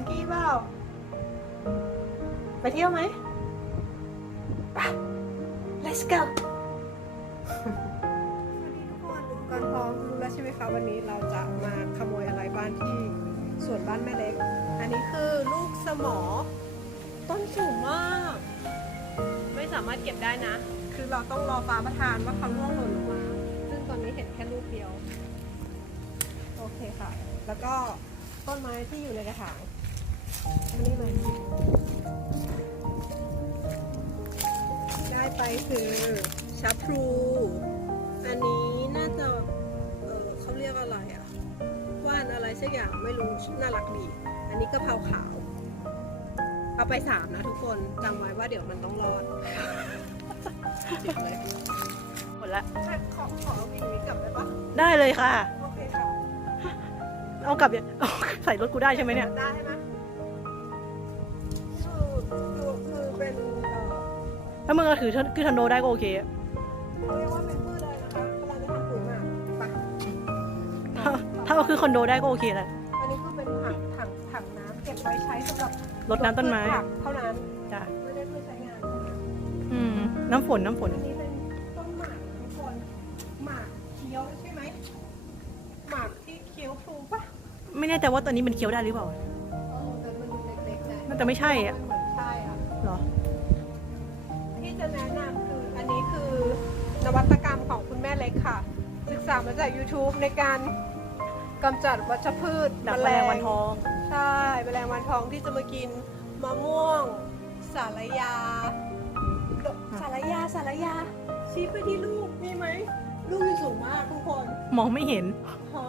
ลองกี้เปล่า ไปเที่ยวไหมไป let's go สวัสดีทุกคนอุปกรณ์พร้อมรู้แล้วใช่ไหมคะวันนี้เราจะมาขโมยอะไรบ้านที่สวนบ้านแม่เล็ก อันนี้คือลูกสมอ ต้นสูงมาก ไม่สามารถเก็บได้นะ คือเราต้องรอฟ้าประทานว่าเขาร่วงหล่นลงมาซึ่งตอนนี้เห็นแค่ลูกเดียว โอเคค่ะ แล้วก็ต้นไม้ที่อยู่ในกระถางอันนี้เลย ได้ไปคือชับพลูอันนี้น่าจะ เออเขาเรียกอะไรอะว่านอะไรสักอย่างไม่รู้น่ารักดี อันนี้กะเพราขาว เอาไปสามนะทุกคนจำไว้ว่าเดี๋ยวมันต้องรอดเก็บเลยหมดละขอขอเอาวิ่งนี้กลับได้ปะได้เลยค่ะ โอเคค่ะ เอากลับอย่าเอาใส่รถกูได้ใช่ไหมเนี่ย ได้ใช่ไหม ถ้ามึงเอาถือคือทันโดได้ก็โอเคอะเขาเรียกว่าเป็นพืชอะไรนะคะกำลังจะทำปุ๋ยหมากไปถ้าถ้าเอาคือคอนโดได้ก็โอเคแหละอันนี้คือเป็นถังถังถังน้ำเก็บไว้ใช้สำหรับรดน้ำต้นไม้พืชผักเท่านั้นจ้ะไม่ได้เพื่อใช้งานอืม น้ำฝนน้ำฝน อันนี้เป็นต้นหมากทุกคนหมากเคี้ยวใช่ไหมหมากที่เคี้ยวพลูปะไม่แน่ใจว่าตอนนี้มันเคี้ยวได้หรือเปล่าเออแต่มันดูเล็กๆนะ น่าจะไม่ใช่อะ จะแนะนำคืออันนี้คือนวัตกรรมของคุณแม่เล็กค่ะ ศึกษามาจาก YouTube ในการกำจัดวัชพืชดักแมลงวันทอง ใช่แมลงวันทองที่จะมากินมะม่วง สารยาดอกสารยา สารยา ชี้ไปที่ลูกมีไหมลูกอยู่สูงมากทุกคนมองไม่เห็นฮะ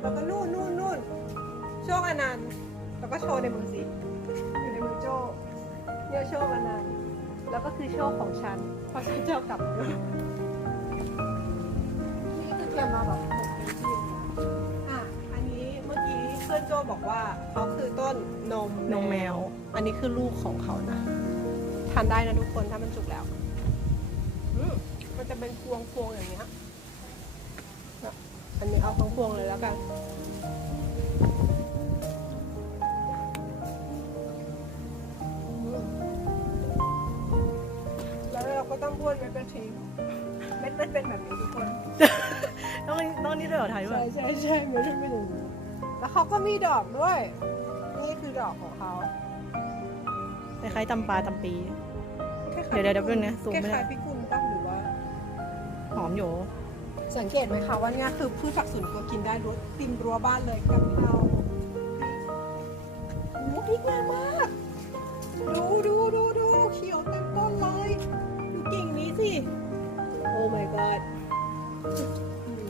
แล้วก็นู่นนู่นนู่นโชคอนันต์แล้วก็โชว์ในมือสิอยู่ในมือโจเนี่ยโชคอนันต์ แล้วก็คือโชคของฉันเพราะฉันจะเอากลับมาด้วยนี่คือเตรียมมาแบบหมดเต็มที่เลยนะอะอันนี้เมื่อกี้เพื่อนโจบอกว่าเขาคือต้นนมนมแมว อันนี้คือลูกของเขานะทานได้นะทุกคนถ้ามันสุกแล้วอืมมันจะเป็นพวงพวงๆอย่างเงี้ยอะอันนี้เอาทั้งพวงเลยแล้วกัน เราก็ต้องบ้วนเม็ดเป็นทิ้งเม็ดมันเป็นแบบนี้ทุกคนต้องต้องนี่ด้วยเหรอถ่ายด้วใช่ยใช่ใช่เม็ดมันเป็นอย่างนี้แล้วเขาก็มีดอกด้วย นี่คือดอกของเขาคล้ายๆตำปลาตำปีคล้ายๆเดี๋ยวเดี๋ยวเดี๋ยวแป๊บนึงนะซูมคไม่ได้ล้ายๆพิกุลป่ะหรือว่า หอมอยู่ สังเกตไหมคะว่าเนี่ยคือพืชผักสวนครัวกินได้รั้วติมรั้วบ้านเลยกับเพราโอ้พริกงามมาก ดูดูดูดูเขียวเต็มต้นเลยดู กิ่งนี้สิ โอ้ my god อืม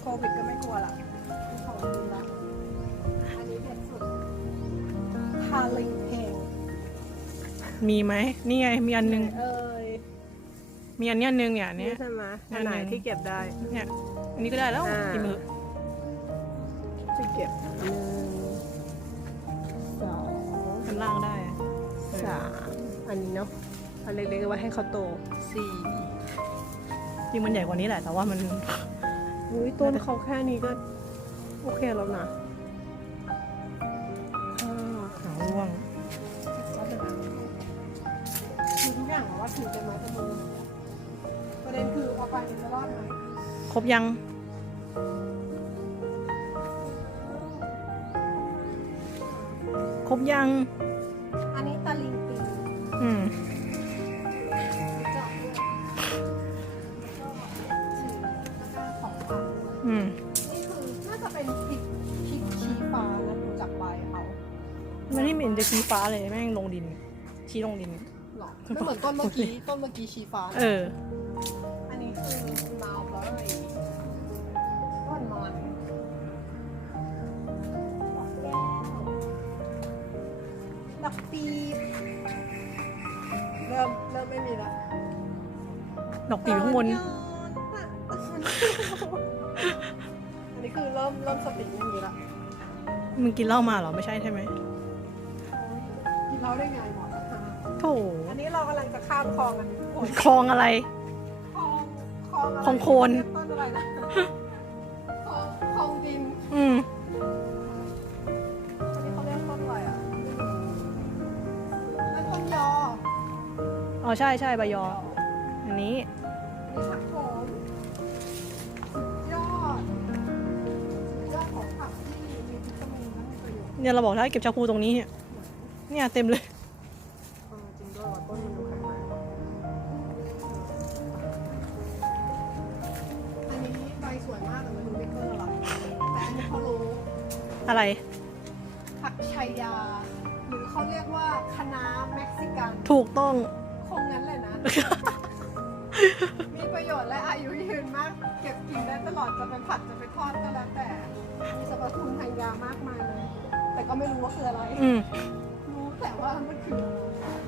โควิดก็ไม่กลัวละเป็นของจริงละอันนี้เด็ดสุดพาลิงเพงมีไหมนี่ไงมีอันนึงเอ้ยมีอันเนี้ยอันนึงเนี่ยอันนี่เนี้ย ใช่ไหมอัอันนไหไหนนที่เก็บได้ เนี่ยอันนี้ก็ได้แล้วอ่ากินมือที่เก็บหนึ่งสอง ข้างล่างได้อะสามอันนี้เนาะ อันเล็กๆไว้ให้เขาโตสี่จริงมันใหญ่กว่านี้แหละ แต่ว่ามันอุ้ยต้นเขาแค่นี้ก็ โอเคแล้วนะห้าหาร่วงแล้วแต่นะมีทุกอย่างว่าถือเป็นไม้ตะมือประเด็นคือเอาไปมันจะรอดไหมครบยังครบยัง อันนี้ตะลิงปิงอืม เหม็นจะชี้ฟ้าเลยแม่งลงดิน ชี้ลงดิน หรอไม่เหมือนต้นเมื่อกี้ ต้นเมื่อกี้ชี้ฟ้านะเออ อันนี้คือลาวเบอร์รี่ต้นมอนดอกแก้วดอกปีบเริ่มเริ่มไม่มีละดอกปีอยู่ข้างบนอันนี้คือเริ่มเริ่มสติไม่มีละ มึงกินเหล้ามาเหรอ ไม่ใช่ใช่ไหมกิน ราได้ไงหมอโถอันนี้เรากำลังจะข้ามคลองกันคลองอะไร คลองคลองคลองโคลนต้นอะไรนะคลองคลองดินอืม อันนี้เขาเรียกต้นอะไรอะต้นยอออใช่ใช่ใบยอ อันนี้นี่ผักโขมสุดยอดสุดยอดของผักที่มีวิตามินและมีประโยชน์เนี่ยเราบอกแล้วเก็บชาพูตรงนี้เนี่ย เนี่ยเต็มเลยเออจริงด้วยว่าต้นมันอยู่ข้างในอันนี้ใบสวยมากแต่มันดูไม่เกอร์หรอกแต่อันนี้เขารู้อะไร ผักชัยยา หรือเขาเรียกว่าคะน้าเม็กซิกัน ถูกต้อง คงงั้นเลยนะ มีประโยชน์และอายุยืนมาก เก็บกินได้ตลอดจะไปผัดจะไปทอดก็แล้วแต่ มีสรรพคุณทางยามากมายเลย แต่ก็ไม่รู้ว่าคืออะไรอืมรู้ แต่ว่ามันคือ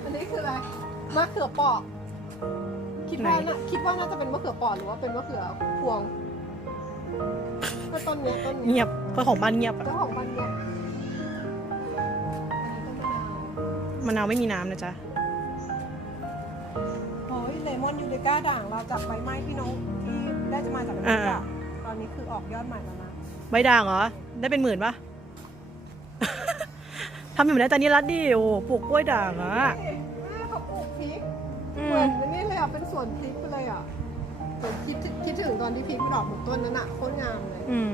อันนี้คืออะไรมะเขือเปอกคิดว่าไหนน่ะคิดว่าน่าจะเป็นมะเขือเปอกหรือว่าเป็นมะเขือพวงก็ต้นเนี้ยต้นเงีเนี้ยยบเพราะของบ้านเงียบอะเจ้าของมันเนี้ยอันนี้ก็มะนาวมะนาวไม่มีน้ำนะจ๊ะ โอ้ยเลมอนยูเดก้าด่างเราจากใบไม้ที่น้องที่ได้จะมาจากอเมริกาอ่า ตอนนี้คือออกยอดใหม่แล้วนะ ใบด่างเหรอ ได้เป็นหมื่นปะ ทำเหมือนได้ตานี้รัดดิโอ้ปลูกกล้วยด่างอะเฮ้ยแม่เขาปลูกพริกเหมือนนี่เลยอะเป็นสวนพริกไปเลยอะผมคิดคิดถึงตอนที่พริกมันออกหมดต้นนั้นอะโคตรงามเลยอืม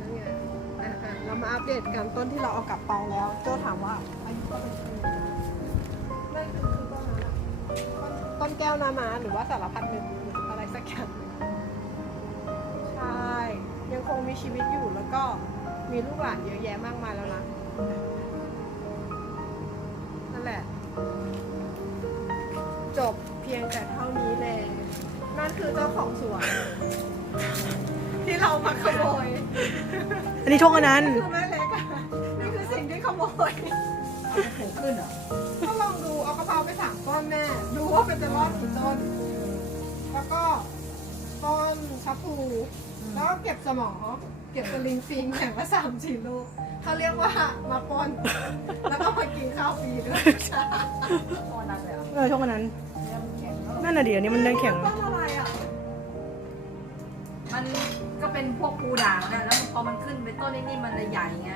นั่นไงอะอะเรามาอัปเดตกันต้นที่เราเอากลับไปแล้วโจ้ถามว่าอายุต้นเป็นยังไงนั่นคือคือต้นนั้นอะต้นต้นแก้วนานาหรือว่าสารพัดหนึ่งหรืออะไรสักอย่างใช่ยังคงมีชีวิตอยู่แล้วก็มีลูกหลานเยอะแยะมากมายแล้วนะ แหละ จบเพียงแต่เท่านี้เลย นั่นคือเจ้าของสวน ที่เรามาขโมยอันนี้ช่วงอันนั้นนี่คือแม่เล็กอะนี่คือสิ่งที่ขโมยถูกขึ้นเหรอก็ลองดูเอากระเพราไปสามต้นแม่ดูว่ามันจะรอดกี่ต้น แล้วก็ต้นชะพู แล้วก็เก็บสมอเก็บสลิงฟิงแข่งละสามสี่ลูกเขาเรียกว่ามาปนแล้วก็มากินข้าวฟรีด้วยตอนนั้นเลยเหรอเออช่วงอันนั้นเริ่มแข็งแล้วนั่นน่ะเดี๋ยวนี้มันเดินแข็ง ต้นอะไรอะมันก็เป็นพวกภูด่างนะแล้วพอมันขึ้นเป็นต้นนี่นี่มันเลยใหญ่ไง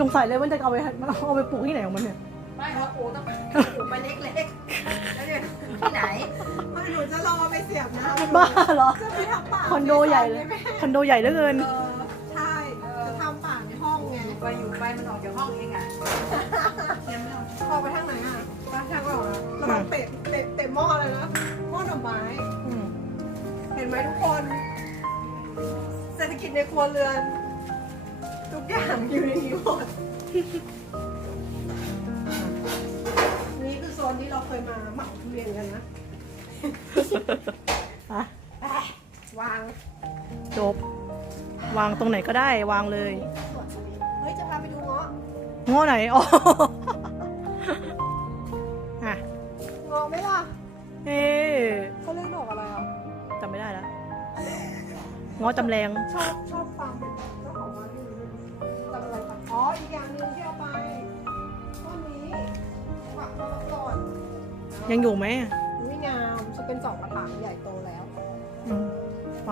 สงสัยเลยว่าจะเอาไปมันเอาไปปลูกที่ไหนของมันเนี่ย ไม่เอาปลูกต้องปลูกไปเล็กๆแล้วเนี่ยที่ไหน ไม่หนูจะรอไปเสียบนะบ้าเหรอ จะไปทำป่าคอนโดใหญ่เลยแม่คอนโดใหญ่เหลือเกิน เออใช่จะทำป่าในห้องไงไปอยู่ไปมันออกจากห้องเองอะยังไม่เอาพอไปทางไหนอะไปทางออกอะระวังเตะเตะเตะหม้อเลยนะหม้อดอกไม้อืมเห็นไหมทุกคน เศรษฐกิจในครัวเรือน ทุกอย่างอยู่ในนี้หมดนี่คือโซนที่เราเคยมาเหมาทุเรียนกันนะอะไป วางจบ วางตรงไหนก็ได้วางเลยสวนนี้เฮ้ย จะพาไปดูเงาะง้อไหนอ๋ออะเงาะไหมล่ะเอ๊ะเขาเรียกดอกอะไรอะจำไม่ได้แล้วง้อจำแรง ชอบชอบฟังเป็นเจ้าของร้านที่อยู่จำอะไรปะอ๋ออีกอย่างหนึ่งที่เอาไปต้นนี้ฝักมะละกอยังอยู่ไหม ไม่งามจะเป็นสองกระถางใหญ่โตแล้ว อืมว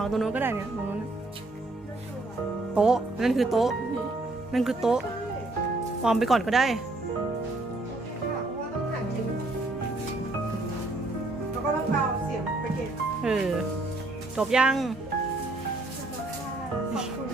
างตรงนู้นก็ได้เนี่ยตรงนู้นน่ะโต๊ะนั่นคือโต๊ะนั่นคือโต๊ะวางไปก่อนก็ได้โอเคค่ะเพราะว่าต้องถ่ายจริงแล้วก็ต้องเอาเสียงไปเก็บเออจบยังขอบคุณ